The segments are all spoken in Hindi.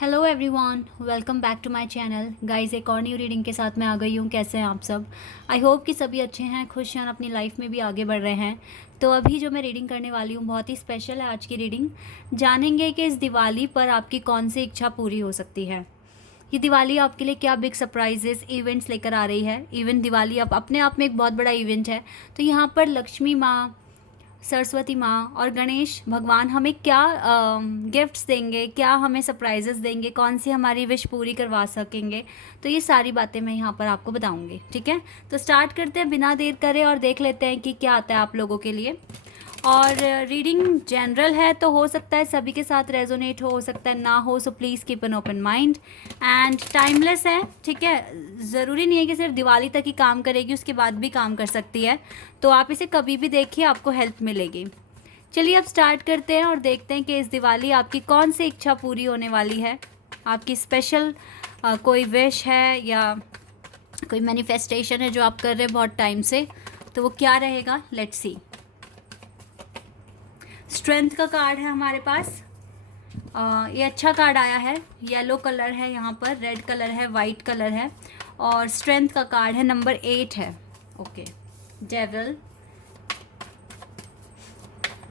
Hello everyone, welcome back to my channel guys. एक और न्यू रीडिंग के साथ मैं आ गई हूँ। कैसे हैं आप सब? आई होप कि सभी अच्छे हैं, खुश हैं और अपनी लाइफ में भी आगे बढ़ रहे हैं। तो अभी जो मैं रीडिंग करने वाली हूँ बहुत ही स्पेशल है आज की रीडिंग। जानेंगे कि इस दिवाली पर आपकी कौन सी इच्छा पूरी हो सकती है। ये दिवाली आपके लिए क्या बिग सरप्राइजेस इवेंट्स लेकर आ रही है। इवन दिवाली अब अपने आप में एक बहुत बड़ा इवेंट है। तो यहाँ पर लक्ष्मी माँ, सरस्वती माँ और गणेश भगवान हमें क्या गिफ्ट्स देंगे, क्या हमें सरप्राइजेस देंगे, कौन सी हमारी विश पूरी करवा सकेंगे। तो ये सारी बातें मैं यहाँ पर आपको बताऊँगी। ठीक है, तो स्टार्ट करते हैं बिना देर करे और देख लेते हैं कि क्या आता है आप लोगों के लिए। और रीडिंग जनरल है तो हो सकता है सभी के साथ रेजोनेट हो सकता है ना हो, so please keep an open mind. And timeless है, ठीक है। ज़रूरी नहीं है कि सिर्फ दिवाली तक ही काम करेगी, उसके बाद भी काम कर सकती है। तो आप इसे कभी भी देखिए, आपको हेल्प मिलेगी। चलिए अब स्टार्ट करते हैं और देखते हैं कि इस दिवाली आपकी कौन सी इच्छा पूरी होने वाली है। आपकी स्पेशल कोई विश है या कोई मैनिफेस्टेशन है जो आप कर रहे हैं बहुत टाइम से, तो वो क्या रहेगा। Let's see. स्ट्रेंथ का कार्ड है हमारे पास। ये अच्छा कार्ड आया है। येलो कलर है, यहाँ पर रेड कलर है, वाइट कलर है और स्ट्रेंथ का कार्ड है, नंबर 8 है। ओके। Devil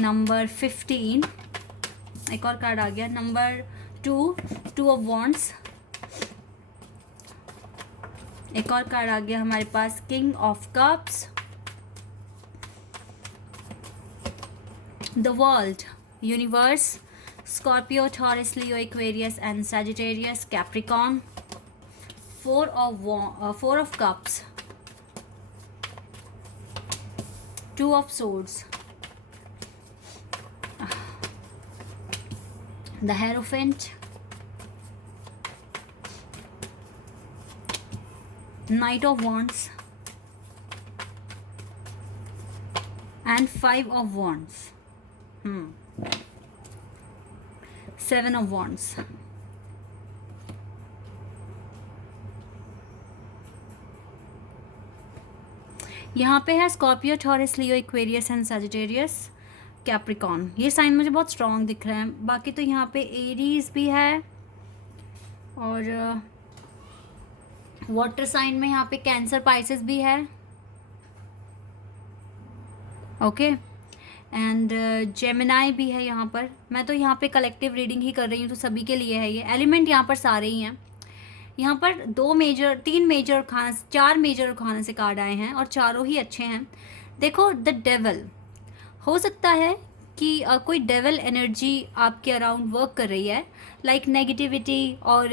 number 15। एक और कार्ड आ गया, नंबर 2, 2 ऑफ वॉन्ड्स। एक और कार्ड आ गया हमारे पास, king of cups. The world, universe, Scorpio, Taurus, Leo, Aquarius and Sagittarius, Capricorn. 4 of cups, 2 of swords, the Hierophant, Knight of Wands and 5 of Wands. 7 of Wands. यहाँ पे है Scorpio, Taurus, Leo, Aquarius and Sagittarius, Capricorn. ये साइन मुझे बहुत स्ट्रॉन्ग दिख रहे हैं। बाकी तो यहाँ पे एरीज भी है और वाटर साइन में यहाँ पे कैंसर, पाइसेस भी है। ओके। एंड जेमिनाई भी है यहाँ पर। मैं तो यहाँ पे कलेक्टिव रीडिंग ही कर रही हूँ तो सभी के लिए है ये। एलिमेंट यहाँ पर सारे ही हैं। यहाँ पर 3 मेजर खाना, 4 मेजर खाने से कार्ड आए हैं और चारों ही अच्छे हैं। देखो, द डेवल हो सकता है कि कोई डेवल एनर्जी आपके अराउंड वर्क कर रही है, लाइक नेगेटिविटी और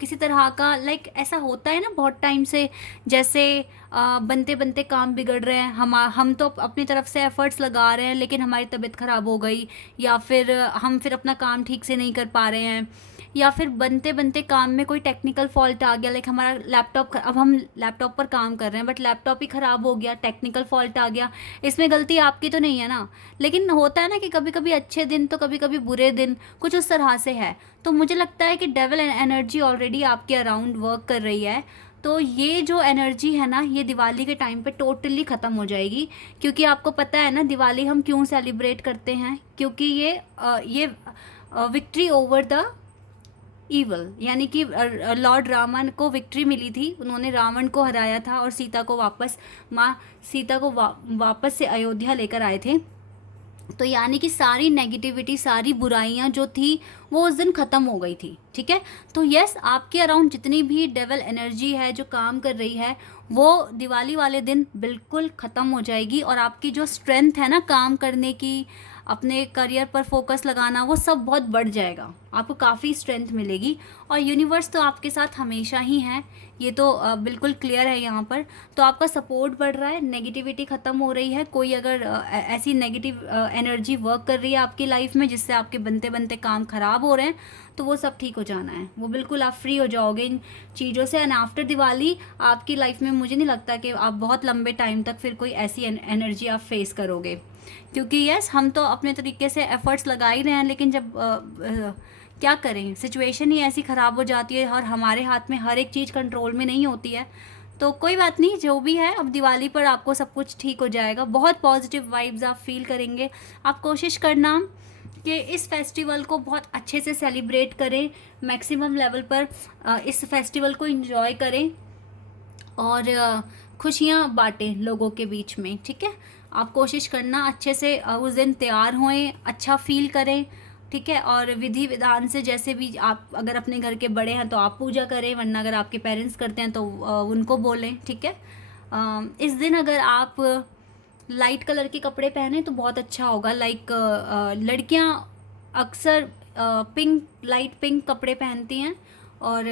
किसी तरह का, लाइक ऐसा होता है ना बहुत टाइम से, जैसे बनते बनते काम बिगड़ रहे हैं। हम तो अपनी तरफ से एफर्ट्स लगा रहे हैं लेकिन हमारी तबीयत ख़राब हो गई, या फिर हम फिर अपना काम ठीक से नहीं कर पा रहे हैं, या फिर बनते बनते काम में कोई टेक्निकल फॉल्ट आ गया। लाइक हमारा लैपटॉप, अब हम लैपटॉप पर काम कर रहे हैं बट लैपटॉप ही ख़राब हो गया, टेक्निकल फॉल्ट आ गया। इसमें गलती आपकी तो नहीं है ना, लेकिन होता है ना कि कभी कभी अच्छे दिन तो कभी कभी बुरे दिन, कुछ उस तरह से है। तो मुझे लगता है कि डेविल एनर्जी ऑलरेडी आपके अराउंड वर्क कर रही है। तो ये जो एनर्जी है ना, ये दिवाली के टाइम पे टोटली ख़त्म हो जाएगी। क्योंकि आपको पता है ना दिवाली हम क्यों सेलिब्रेट करते हैं, क्योंकि ये विक्ट्री ओवर द ईवल, यानी कि लॉर्ड रामन को विक्ट्री मिली थी। उन्होंने रावण को हराया था और सीता को वापस, माँ सीता को वापस से अयोध्या लेकर आए थे। तो यानी कि सारी नेगेटिविटी, सारी बुराइयां जो थी वो उस दिन ख़त्म हो गई थी। ठीक है, तो यस, आपके अराउंड जितनी भी डेवल एनर्जी है जो काम कर रही है वो दिवाली वाले दिन बिल्कुल ख़त्म हो जाएगी। और आपकी जो स्ट्रेंथ है ना काम करने की, अपने करियर पर फोकस लगाना, वो सब बहुत बढ़ जाएगा। आपको काफ़ी स्ट्रेंथ मिलेगी और यूनिवर्स तो आपके साथ हमेशा ही है, ये तो बिल्कुल क्लियर है यहाँ पर। तो आपका सपोर्ट बढ़ रहा है, नेगेटिविटी ख़त्म हो रही है। कोई अगर ऐसी नेगेटिव एनर्जी वर्क कर रही है आपकी लाइफ में जिससे आपके बनते बनते काम ख़राब हो रहे हैं, तो वो सब ठीक हो जाना है। वो बिल्कुल आप फ्री हो जाओगे इन चीज़ों से। एंड आफ्टर दिवाली आपकी लाइफ में मुझे नहीं लगता कि आप बहुत लंबे टाइम तक फिर कोई ऐसी एनर्जी आप फेस करोगे। क्योंकि यस, हम तो अपने तरीके से एफर्ट्स लगा ही रहे हैं, लेकिन जब क्या करें, सिचुएशन ही ऐसी ख़राब हो जाती है और हमारे हाथ में हर एक चीज़ कंट्रोल में नहीं होती है। तो कोई बात नहीं, जो भी है, अब दिवाली पर आपको सब कुछ ठीक हो जाएगा। बहुत पॉजिटिव वाइब्स आप फील करेंगे। आप कोशिश करना कि इस फेस्टिवल को बहुत अच्छे से सेलिब्रेट करें, मैक्सिमम लेवल पर इस फेस्टिवल को एंजॉय करें और खुशियाँ बांटें लोगों के बीच में, ठीक है। आप कोशिश करना अच्छे से उस दिन तैयार होएं, अच्छा फील करें, ठीक है। और विधि विधान से, जैसे भी आप अगर अपने घर के बड़े हैं तो आप पूजा करें, वरना अगर आपके पेरेंट्स करते हैं तो उनको बोलें, ठीक है। इस दिन अगर आप लाइट कलर के कपड़े पहने तो बहुत अच्छा होगा। लाइक लड़कियां अक्सर पिंक, लाइट पिंक कपड़े पहनती हैं, और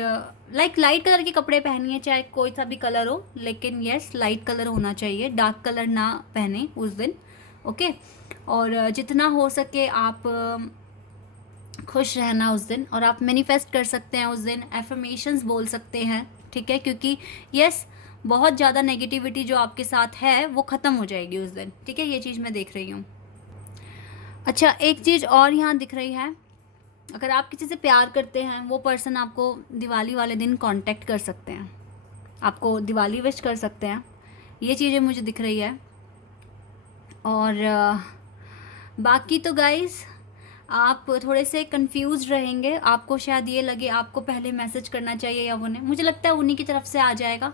लाइक लाइट कलर के कपड़े पहनिए, चाहे कोई सा भी कलर हो, लेकिन यस लाइट कलर होना चाहिए, डार्क कलर ना पहने उस दिन, ओके। और जितना हो सके आप खुश रहना उस दिन, और आप मैनिफेस्ट कर सकते हैं उस दिन, एफर्मेशंस बोल सकते हैं, ठीक है। क्योंकि यस बहुत ज़्यादा नेगेटिविटी जो आपके साथ है वो ख़त्म हो जाएगी उस दिन, ठीक है। ये चीज़ मैं देख रही हूँ। अच्छा, एक चीज़ और यहाँ दिख रही है, अगर आप किसी से प्यार करते हैं, वो पर्सन आपको दिवाली वाले दिन कांटेक्ट कर सकते हैं, आपको दिवाली विश कर सकते हैं, ये चीज़ें मुझे दिख रही है। और बाकी तो गाइस आप थोड़े से कंफ्यूज रहेंगे, आपको शायद ये लगे आपको पहले मैसेज करना चाहिए या वो नहीं, मुझे लगता है उन्हीं की तरफ से आ जाएगा।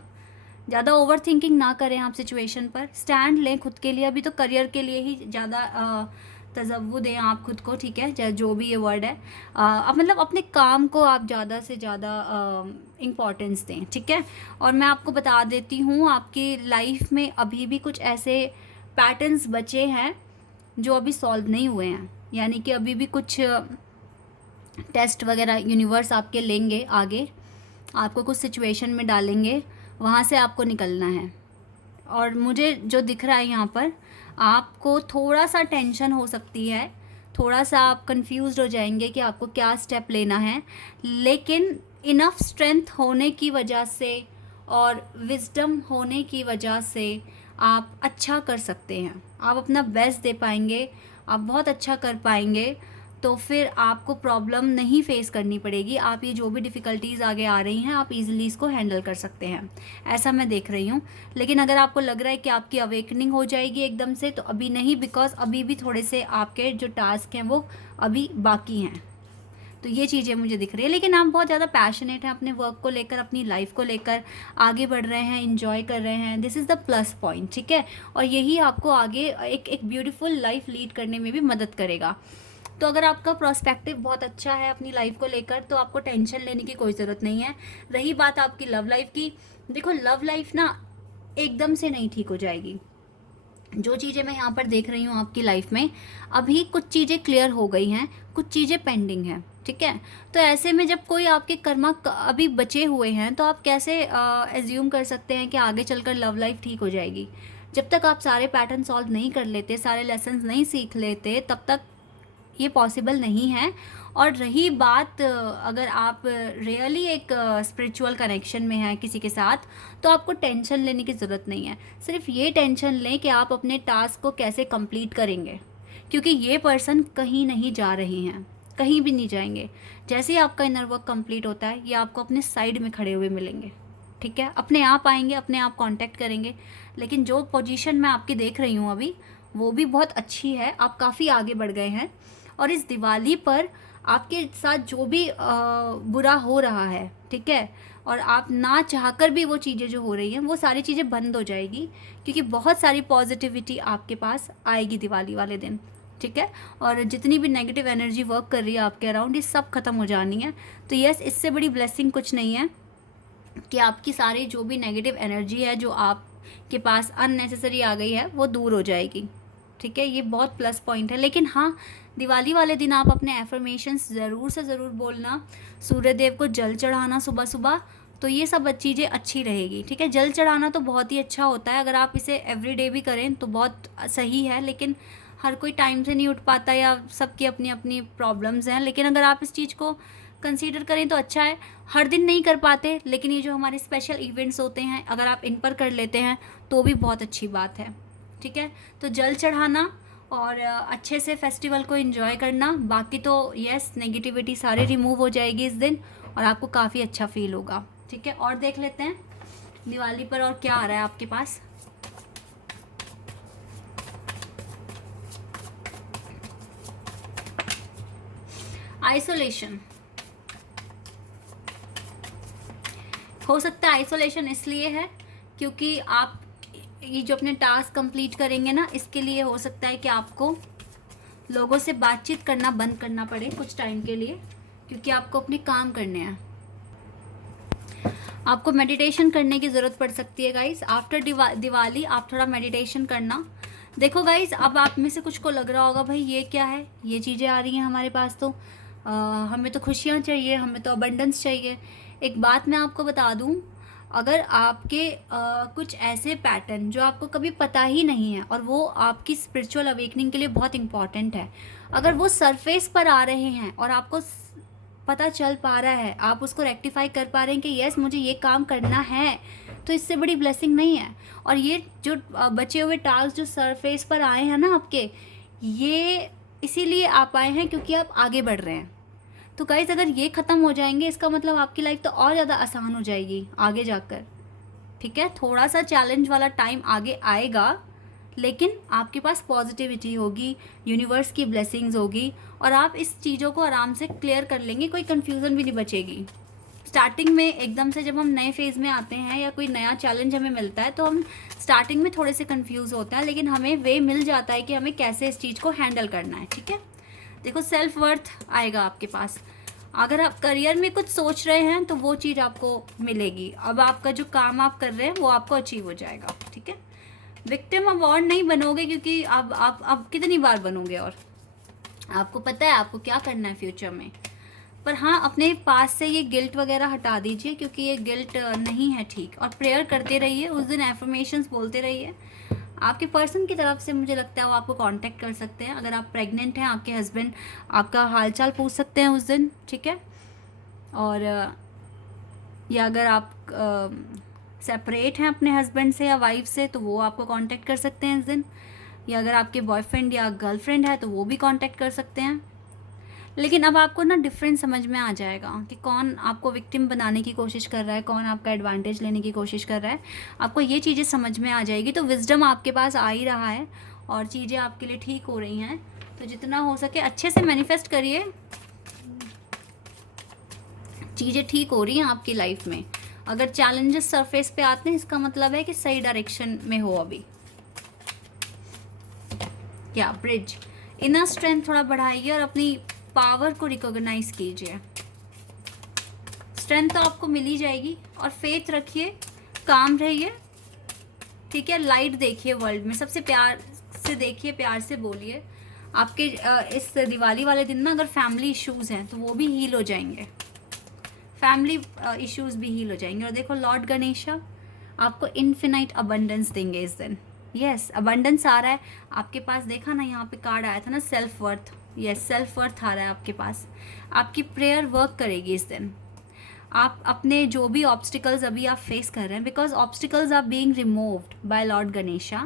ज़्यादा ओवर थिंकिंग ना करें आप सिचुएशन पर, स्टैंड लें खुद के लिए। अभी तो करियर के लिए ही ज़्यादा तजव्वुर दें आप खुद को, ठीक है, चाहे जो भी ये वर्ड है। अब मतलब अपने काम को आप ज़्यादा से ज़्यादा इम्पोर्टेंस दें, ठीक है। और मैं आपको बता देती हूँ, आपकी लाइफ में अभी भी कुछ ऐसे पैटर्न्स बचे हैं जो अभी सॉल्व नहीं हुए हैं, यानी कि अभी भी कुछ टेस्ट वगैरह यूनिवर्स आपके लेंगे आगे, आपको कुछ सिचुएशन में डालेंगे, वहाँ से आपको निकलना है। और मुझे जो दिख रहा है यहाँ पर, आपको थोड़ा सा टेंशन हो सकती है, थोड़ा सा आप कंफ्यूज्ड हो जाएंगे कि आपको क्या स्टेप लेना है, लेकिन इनफ स्ट्रेंथ होने की वजह से और विजडम होने की वजह से आप अच्छा कर सकते हैं, आप अपना बेस्ट दे पाएंगे, आप बहुत अच्छा कर पाएंगे। तो फिर आपको प्रॉब्लम नहीं फेस करनी पड़ेगी, आप ये जो भी डिफ़िकल्टीज़ आगे आ रही हैं आप इजीली इसको हैंडल कर सकते हैं, ऐसा मैं देख रही हूँ। लेकिन अगर आपको लग रहा है कि आपकी अवेकनिंग हो जाएगी एकदम से, तो अभी नहीं, बिकॉज अभी भी थोड़े से आपके जो टास्क हैं वो अभी बाकी हैं। तो ये चीज़ें मुझे दिख रही है, लेकिन आप बहुत ज़्यादा पैशनेट हैं अपने वर्क को लेकर, अपनी लाइफ को लेकर, आगे बढ़ रहे हैं, इंजॉय कर रहे हैं, this is the plus point, ठीक है। और यही आपको आगे एक ब्यूटीफुल लाइफ लीड करने में भी मदद करेगा। तो अगर आपका प्रोस्पेक्टिव बहुत अच्छा है अपनी लाइफ को लेकर, तो आपको टेंशन लेने की कोई ज़रूरत नहीं है। रही बात आपकी लव लाइफ की, देखो लव लाइफ ना एकदम से नहीं ठीक हो जाएगी। जो चीज़ें मैं यहाँ पर देख रही हूँ आपकी लाइफ में, अभी कुछ चीज़ें क्लियर हो गई हैं, कुछ चीज़ें पेंडिंग हैं, ठीक है। तो ऐसे में जब कोई आपके कर्मा अभी बचे हुए हैं, तो आप कैसे एज्यूम कर सकते हैं कि आगे चलकर लव लाइफ ठीक हो जाएगी। जब तक आप सारे पैटर्न सॉल्व नहीं कर लेते, सारे लेसन्स नहीं सीख लेते, तब तक ये पॉसिबल नहीं है। और रही बात, अगर आप रियली एक स्पिरिचुअल कनेक्शन में हैं किसी के साथ, तो आपको टेंशन लेने की ज़रूरत नहीं है। सिर्फ ये टेंशन लें कि आप अपने टास्क को कैसे कंप्लीट करेंगे, क्योंकि ये पर्सन कहीं नहीं जा रहे हैं, कहीं भी नहीं जाएंगे। जैसे ही आपका इनर वर्क कंप्लीट होता है, ये आपको अपने साइड में खड़े हुए मिलेंगे, ठीक है। अपने आप आएंगे, अपने आप कांटेक्ट करेंगे। लेकिन जो पोजीशन मैं आपकी देख रही हूँ अभी, वो भी बहुत अच्छी है, आप काफ़ी आगे बढ़ गए हैं। और इस दिवाली पर आपके साथ जो भी बुरा हो रहा है, ठीक है, और आप ना चाहकर भी वो चीज़ें जो हो रही हैं, वो सारी चीज़ें बंद हो जाएगी, क्योंकि बहुत सारी पॉजिटिविटी आपके पास आएगी दिवाली वाले दिन, ठीक है। और जितनी भी नेगेटिव एनर्जी वर्क कर रही है आपके अराउंड, ये सब ख़त्म हो जानी है। तो यस, इससे बड़ी ब्लेसिंग कुछ नहीं है कि आपकी सारी जो भी नेगेटिव एनर्जी है जो आपके पास अननेसेसरी आ गई है, वो दूर हो जाएगी, ठीक है। ये बहुत प्लस पॉइंट है। लेकिन हाँ, दिवाली वाले दिन आप अपने एफर्मेशंस ज़रूर से ज़रूर बोलना, सूर्यदेव को जल चढ़ाना सुबह सुबह, तो ये सब चीज़ें अच्छी रहेगी, ठीक है। जल चढ़ाना तो बहुत ही अच्छा होता है, अगर आप इसे एवरीडे भी करें तो बहुत सही है। लेकिन हर कोई टाइम से नहीं उठ पाता, या सबकी अपनी अपनी प्रॉब्लम्स हैं। लेकिन अगर आप इस चीज़ को कंसीडर करें तो अच्छा है। हर दिन नहीं कर पाते, लेकिन ये जो हमारे स्पेशल इवेंट्स होते हैं, अगर आप इन पर कर लेते हैं तो भी बहुत अच्छी बात है, ठीक है। तो जल चढ़ाना और अच्छे से फेस्टिवल को एंजॉय करना। बाकी तो यस, नेगेटिविटी सारी रिमूव हो जाएगी इस दिन, और आपको काफ़ी अच्छा फील होगा, ठीक है। और देख लेते हैं दिवाली पर और क्या आ रहा है आपके पास। आइसोलेशन हो सकता है। आइसोलेशन इसलिए है क्योंकि आप ये जो अपने टास्क कंप्लीट करेंगे ना, इसके लिए हो सकता है कि आपको लोगों से बातचीत करना बंद करना पड़े कुछ टाइम के लिए, क्योंकि आपको अपने काम करने हैं। आपको मेडिटेशन करने की ज़रूरत पड़ सकती है गाइस। आफ्टर दिवाली आप थोड़ा मेडिटेशन करना। देखो गाइस, अब आप में से कुछ को लग रहा होगा भाई ये क्या है, ये चीज़ें आ रही हैं हमारे पास, तो हमें तो खुशियाँ चाहिए, हमें तो अबंडेंस चाहिए। एक बात मैं आपको बता दूँ, अगर आपके कुछ ऐसे पैटर्न जो आपको कभी पता ही नहीं है और वो आपकी स्पिरिचुअल अवेकनिंग के लिए बहुत इंपॉर्टेंट है, अगर वो सरफेस पर आ रहे हैं और आपको पता चल पा रहा है, आप उसको रेक्टिफाई कर पा रहे हैं कि यस मुझे ये काम करना है, तो इससे बड़ी ब्लेसिंग नहीं है। और ये जो बचे हुए टास्क जो सरफेस पर आए हैं ना आपके, ये इसीलिए आप आए हैं क्योंकि आप आगे बढ़ रहे हैं। तो गाइस, अगर ये ख़त्म हो जाएंगे इसका मतलब आपकी लाइफ तो और ज़्यादा आसान हो जाएगी आगे जाकर। ठीक है, थोड़ा सा चैलेंज वाला टाइम आगे आएगा, लेकिन आपके पास पॉजिटिविटी होगी, यूनिवर्स की ब्लेसिंग्स होगी और आप इस चीज़ों को आराम से क्लियर कर लेंगे, कोई कन्फ्यूज़न भी नहीं बचेगी। स्टार्टिंग में एकदम से जब हम नए फेज़ में आते हैं या कोई नया चैलेंज हमें मिलता है तो हम स्टार्टिंग में थोड़े से कंफ्यूज होते हैं, लेकिन हमें वे मिल जाता है कि हमें कैसे इस चीज़ को हैंडल करना है। ठीक है, देखो सेल्फ वर्थ आएगा आपके पास। अगर आप करियर में कुछ सोच रहे हैं तो वो चीज़ आपको मिलेगी। अब आपका जो काम आप कर रहे हैं वो आपको अचीव हो जाएगा। ठीक है, विक्टिम अवार्ड नहीं बनोगे, क्योंकि अब कितनी बार बनोगे और आपको पता है आपको क्या करना है फ्यूचर में। पर हाँ, अपने पास से ये गिल्ट वगैरह हटा दीजिए, क्योंकि ये गिल्ट नहीं है ठीक। और प्रेयर करते रहिए, उस दिन एफर्मेशंस बोलते रहिए। आपके पर्सन की तरफ से मुझे लगता है वो आपको कांटेक्ट कर सकते हैं। अगर आप प्रेग्नेंट हैं, आपके हस्बैंड आपका हालचाल पूछ सकते हैं उस दिन। ठीक है, और या अगर आप सेपरेट हैं अपने हस्बैंड से या वाइफ से तो वो आपको कांटेक्ट कर सकते हैं इस दिन। या अगर आपके बॉयफ्रेंड या गर्लफ्रेंड है तो वो भी कांटेक्ट कर सकते हैं। लेकिन अब आपको ना डिफरेंस समझ में आ जाएगा कि कौन आपको विक्टिम बनाने की कोशिश कर रहा है, कौन आपका एडवांटेज लेने की कोशिश कर रहा है। आपको ये चीज़ें समझ में आ जाएगी, तो विजडम आपके पास आ ही रहा है और चीज़ें आपके लिए ठीक हो रही हैं। तो जितना हो सके अच्छे से मैनिफेस्ट करिए, चीज़ें ठीक हो रही हैं आपकी लाइफ में। अगर चैलेंजेस सरफेस पे आते हैं इसका मतलब है कि सही डायरेक्शन में हो अभी। या ब्रिज, इनर स्ट्रेंथ थोड़ा बढ़ाइए और अपनी पावर को रिकॉग्नाइज कीजिए। स्ट्रेंथ तो आपको मिल ही जाएगी और फेथ रखिए, काम रहिए। ठीक है, लाइट देखिए वर्ल्ड में, सबसे प्यार से देखिए, प्यार से बोलिए। आपके इस दिवाली वाले दिन ना अगर फैमिली इश्यूज हैं तो वो भी हील हो जाएंगे, फैमिली इश्यूज भी हील हो जाएंगे। और देखो लॉर्ड गणेशा आपको इन्फिनाइट अबंडेंस देंगे इस दिन। यस, अबंडेंस आ रहा है आपके पास। देखा ना यहाँ पे कार्ड आया था ना, self worth. Yes, self worth आ रहा है आपके पास। आपकी प्रेयर वर्क करेगी इस दिन। आप अपने जो भी ऑब्स्टिकल्स अभी आप फेस कर रहे हैं, because obstacles are being removed by Lord Ganesha,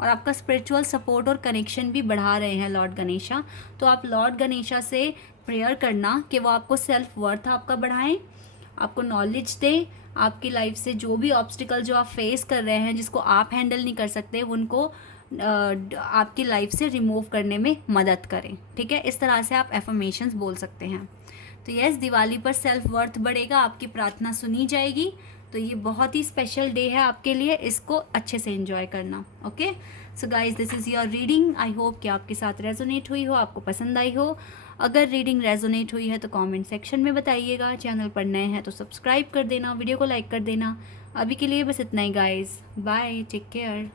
और आपका स्पिरिचुअल सपोर्ट और कनेक्शन भी बढ़ा रहे हैं लॉर्ड गणेशा। तो आप लॉर्ड गणेशा से प्रेयर करना कि वो आपको सेल्फ वर्थ आपका बढ़ाएं, आपको नॉलेज दें, आपकी लाइफ से जो भी ऑब्स्टिकल जो आप फेस कर रहे हैं, जिसको आप हैंडल नहीं कर सकते, उनको आपकी लाइफ से रिमूव करने में मदद करें। ठीक है, इस तरह से आप एफर्मेशंस बोल सकते हैं। तो यस, दिवाली पर सेल्फ वर्थ बढ़ेगा, आपकी प्रार्थना सुनी जाएगी। तो ये बहुत ही स्पेशल डे है आपके लिए, इसको अच्छे से एंजॉय करना। Okay, so guys, this is your reading. I hope कि आपके साथ रेजोनेट हुई हो, आपको पसंद आई हो। अगर रीडिंग रेजोनेट हुई है तो कमेंट सेक्शन में बताइएगा। चैनल पर नए हैं तो सब्सक्राइब कर देना, वीडियो को लाइक कर देना। अभी के लिए बस इतना ही गाइज, बाय, टेक केयर।